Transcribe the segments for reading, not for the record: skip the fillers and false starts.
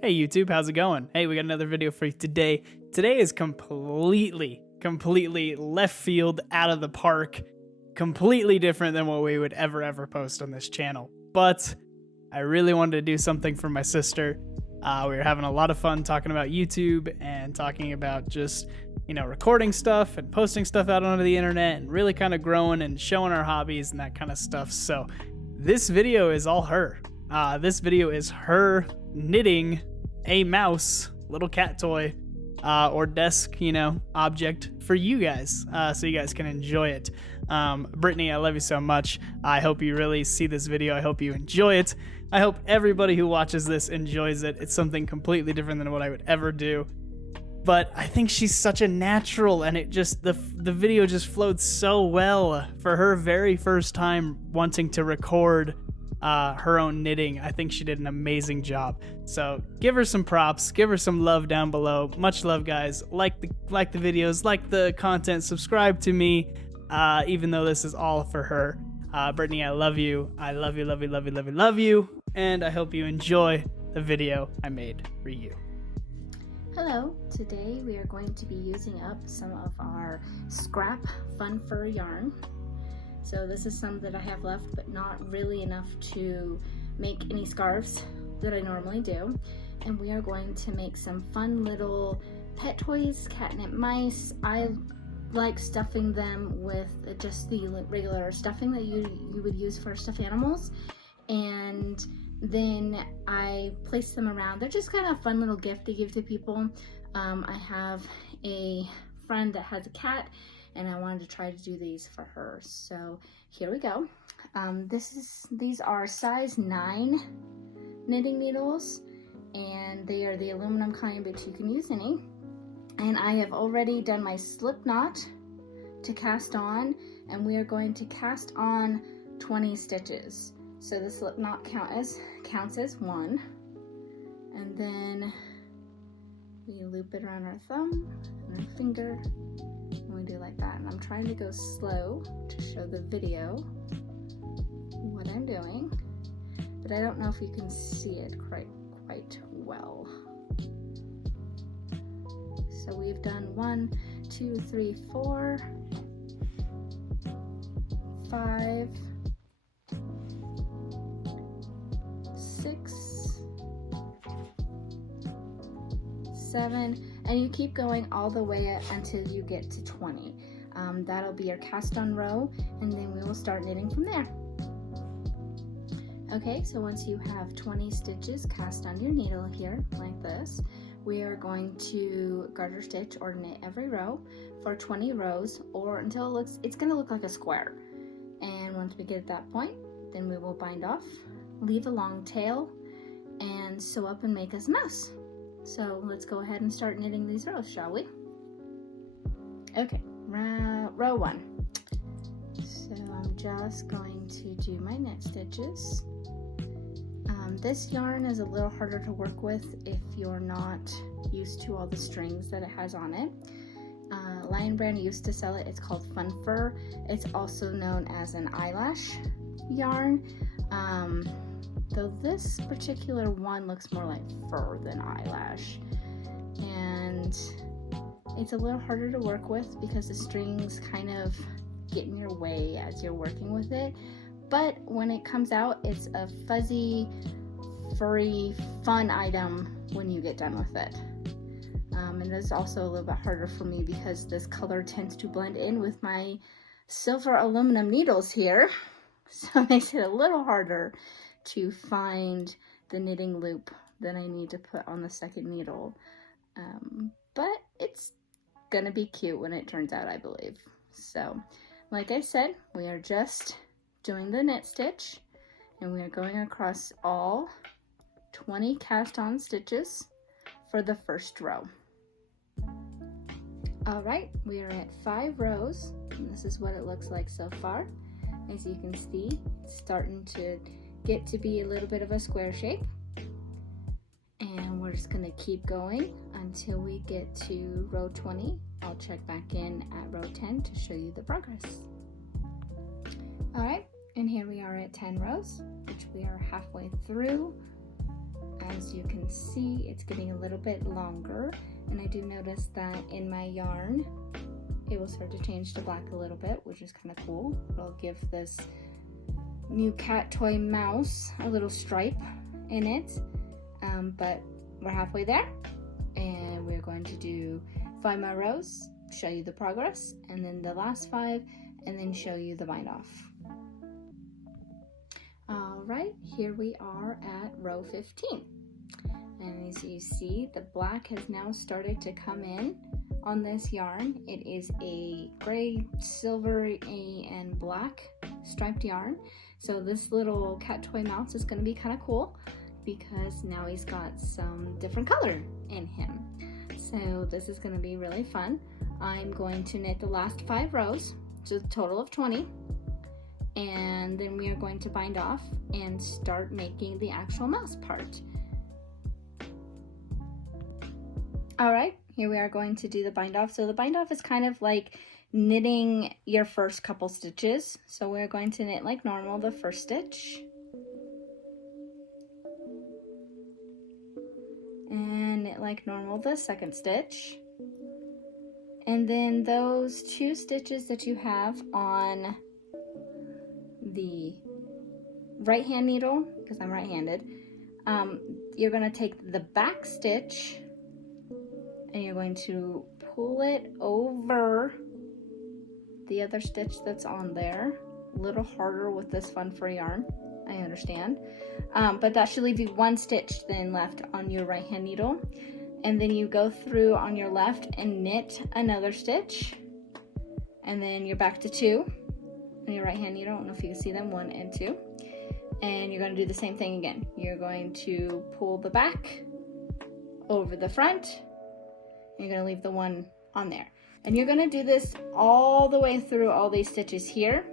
Hey YouTube, how's it going? Hey, we got another video for you today. Today is completely left field, out of the park, completely different than what we would ever post on this channel. But I really wanted to do something for my sister. We were having a lot of fun talking about YouTube and talking about just, recording stuff and posting stuff out onto the internet and really kind of growing and showing our hobbies and that kind of stuff. So this video is all her. This video is her knitting a mouse, little cat toy, or desk, object for you guys, so you guys can enjoy it. Brittany, I love you so much. I hope you really see this video. I hope you enjoy it. I hope everybody who watches this enjoys it. It's something completely different than what I would ever do. But I think she's such a natural, and it just the video just flowed so well for her very first time wanting to record her own knitting. I think she did an amazing job. So give her some props, give her some love down below. Much love, guys. Like the videos, like the content, subscribe to me, even though this is all for her. Brittany, I love you. I love you, love you, love you, love you, love you. And I hope you enjoy the video I made for you. Hello, today we are going to be using up some of our scrap fun fur yarn. So this is some that I have left, but not really enough to make any scarves that I normally do. And we are going to make some fun little pet toys, catnip mice. I like stuffing them with just the regular stuffing that you would use for stuffed animals. And then I place them around. They're just kind of a fun little gift to give to people. I have a friend that has a cat, and I wanted to try to do these for her. So here we go. These are size 9 knitting needles, and they are the aluminum kind, but you can use any. And I have already done my slip knot to cast on, and we are going to cast on 20 stitches. So the slip knot counts as 1, and then we loop it around our thumb and our finger, and we do like that. And I'm trying to go slow to show the video what I'm doing, but I don't know if you can see it quite well. So we've done 1, 2, 3, 4, 5, 6, 7, and you keep going all the way up until you get to 20. That'll be your cast on row, and then we will start knitting from there. Okay, so once you have 20 stitches cast on your needle here, like this, we are going to garter stitch or knit every row for 20 rows, or until it's going to look like a square. And once we get at that point, then we will bind off, leave a long tail, and sew up and make us a mouse. So let's go ahead and start knitting these rows, shall we? Okay, row 1. So I'm just going to do my knit stitches. This yarn is a little harder to work with if you're not used to all the strings that it has on it. Lion Brand used to sell it. It's called Fun Fur. It's also known as an eyelash yarn. Though this particular one looks more like fur than eyelash, and it's a little harder to work with because the strings kind of get in your way as you're working with it. But when it comes out, it's a fuzzy, furry, fun item when you get done with it. And it's also a little bit harder for me because this color tends to blend in with my silver aluminum needles here, so it makes it a little harder to find the knitting loop that I need to put on the second needle. But it's gonna be cute when it turns out, I believe. So, like I said, we are just doing the knit stitch, and we are going across all 20 cast on stitches for the first row. All right, we are at 5 rows, and this is what it looks like so far. As you can see, it's starting to get to be a little bit of a square shape, and we're just going to keep going until we get to row 20. I'll check back in at row 10 to show you the progress. All right, and here we are at 10 rows, which we are halfway through. as you can see, it's getting a little bit longer, and I do notice that in my yarn it will start to change to black a little bit, which is kind of cool. It'll give this new cat toy mouse a little stripe in it, but we're halfway there, and we're going to do 5 more rows, show you the progress, and then the last 5, and then show you the bind off. All right, here we are at row 15, and as you see, the black has now started to come in on this yarn. It is a gray, silver, and black striped yarn. So this little cat toy mouse is going to be kind of cool because now he's got some different color in him. So this is going to be really fun. I'm going to knit the last 5 rows, so a total of 20. And then we are going to bind off and start making the actual mouse part. All right, here we are going to do the bind off. So the bind off is kind of like knitting your first couple stitches. So we're going to knit like normal the first stitch. And knit like normal the second stitch. And then those 2 stitches that you have on the right hand needle, because I'm right-handed, you're going to take the back stitch and you're going to pull it over the other stitch that's on there. A little harder with this fun fur yarn, I understand, but that should leave you 1 stitch then left on your right hand needle, and then you go through on your left and knit another stitch, and then you're back to 2 on your right hand needle. I don't know if you can see them, 1 and 2, and you're going to do the same thing again. You're going to pull the back over the front, and you're going to leave the 1 on there, and you're going to do this all the way through all these stitches here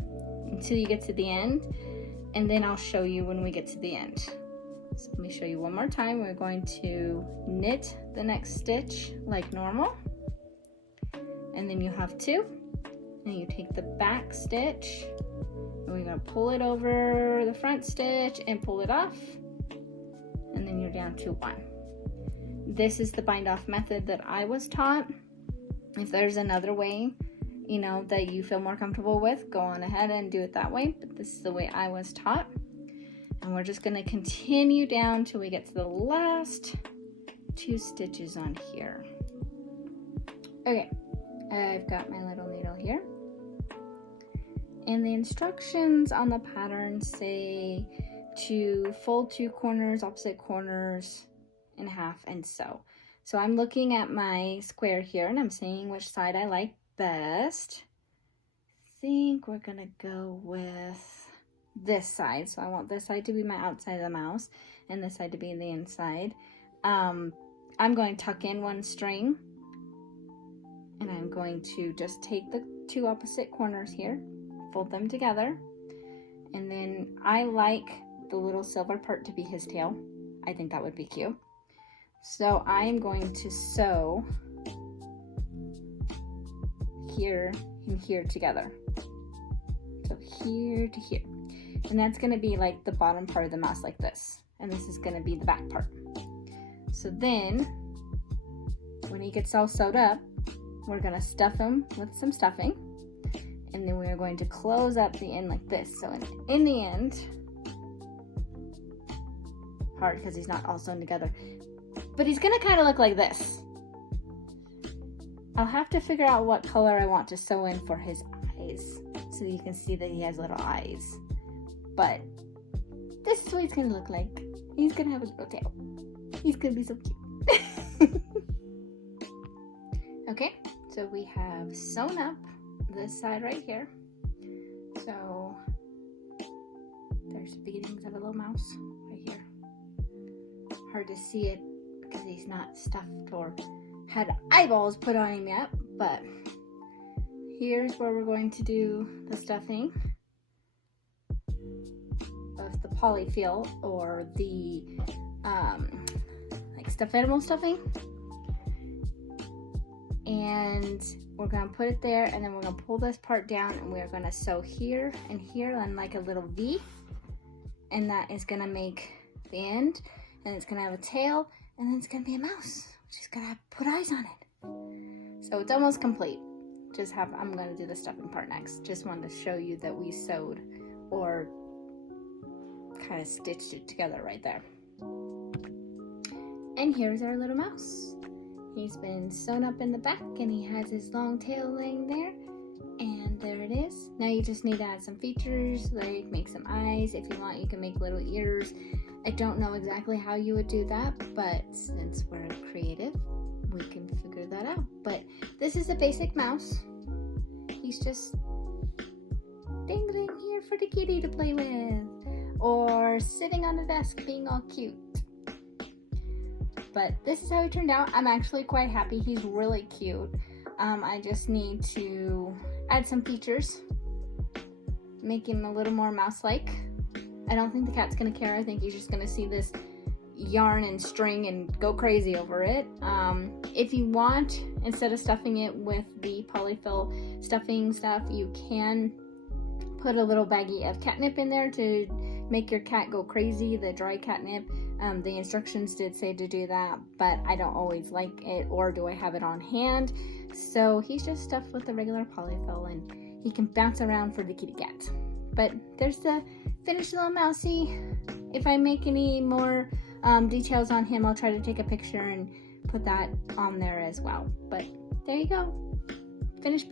until you get to the end, and then I'll show you when we get to the end. So let me show you one more time. We're going to knit the next stitch like normal, and then you have 2, and you take the back stitch, and we're going to pull it over the front stitch and pull it off, and then you're down to 1. This is the bind off method that I was taught. If there's another way, you know, that you feel more comfortable with, go on ahead and do it that way, but this is the way I was taught. And we're just going to continue down till we get to the last 2 stitches on here. Okay, I've got my little needle here, and the instructions on the pattern say to fold 2 corners, opposite corners in half, and sew. So I'm looking at my square here and I'm seeing which side I like best. I think we're gonna go with this side. So I want this side to be my outside of the mouse and this side to be the inside. I'm going to tuck in 1 string, and I'm going to just take the 2 opposite corners here, fold them together, and then I like the little silver part to be his tail. I think that would be cute. So I'm going to sew here and here together. So here to here. And that's going to be like the bottom part of the mouse like this. And this is going to be the back part. So then, when he gets all sewed up, we're going to stuff him with some stuffing. And then we're going to close up the end like this. So in the end, hard because he's not all sewn together, but he's going to kind of look like this. I'll have to figure out what color I want to sew in for his eyes, so you can see that he has little eyes. But this is what he's going to look like. He's going to have a little tail. He's going to be so cute. Okay, so we have sewn up this side right here. So there's the beginnings of a little mouse right here. Hard to see it because he's not stuffed or had eyeballs put on him yet, but here's where we're going to do the stuffing of the polyfill, or the like stuffed animal stuffing. And we're going to put it there, and then we're going to pull this part down, and we're going to sew here and here on like a little V, and that is going to make the end. and it's gonna have a tail, and then it's gonna be a mouse. Just gotta put eyes on it. So it's almost complete. I'm gonna do the stuffing part next. Just wanted to show you that we sewed or kind of stitched it together right there. And here's our little mouse. He's been sewn up in the back and he has his long tail laying there. And there it is. Now you just need to add some features, like make some eyes. If you want, you can make little ears. I don't know exactly how you would do that, but since we're creative, we can figure that out. But this is a basic mouse. He's just dangling here for the kitty to play with, or sitting on the desk being all cute. But this is how he turned out. I'm actually quite happy. He's really cute. I just need to add some features, make him a little more mouse-like. I don't think the cat's gonna care. I think he's just gonna see this yarn and string and go crazy over it. If you want, instead of stuffing it with the polyfill stuffing stuff, you can put a little baggie of catnip in there to make your cat go crazy, the dry catnip. The instructions did say to do that, but I don't always like it, or do I have it on hand? So he's just stuffed with the regular polyfill and he can bounce around for the kitty cat. But there's the finished little mousey. If I make any more details on him, I'll try to take a picture and put that on there as well. But there you go. Finished.